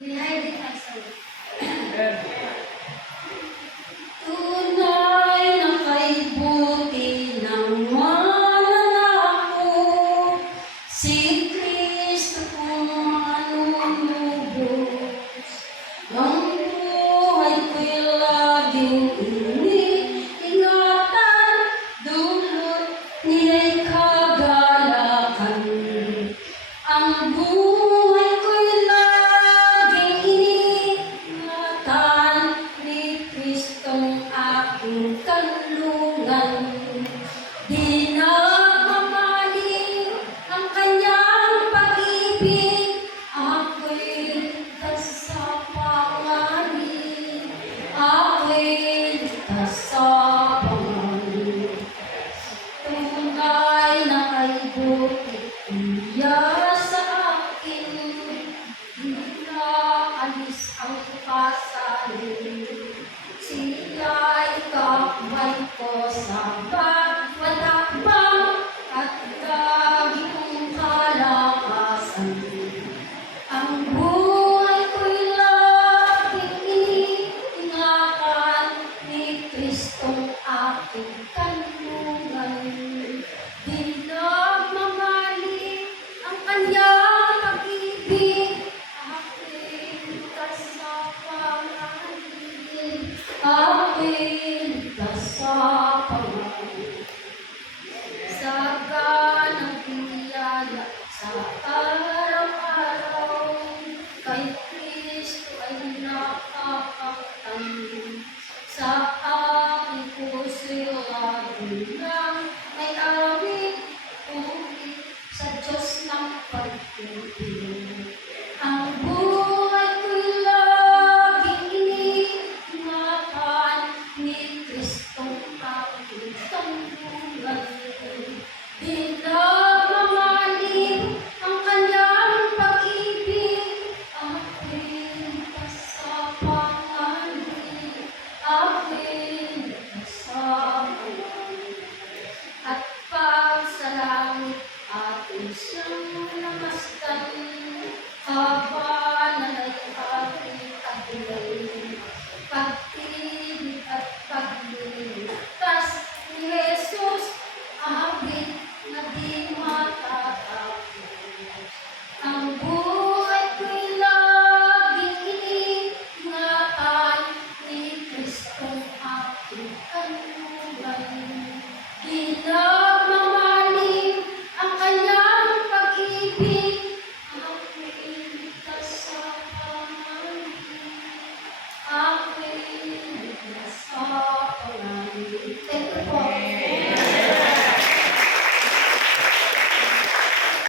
Tunay na kay buti ng mananako, si Kristo kong manunubos. Ang buhay ko'y laging iniingatan, dulot niya'y kagalakan. Ang buhay ko'y laging iniingatan ni Kristong aking kanlungan. Di na mamaling ang kanyang pag-ibig, ako'y ligtas sa panganib. Ako'y ligtas sa panganib. Tunay na kay buti niya sa akin, hindi na alis ang pasanin.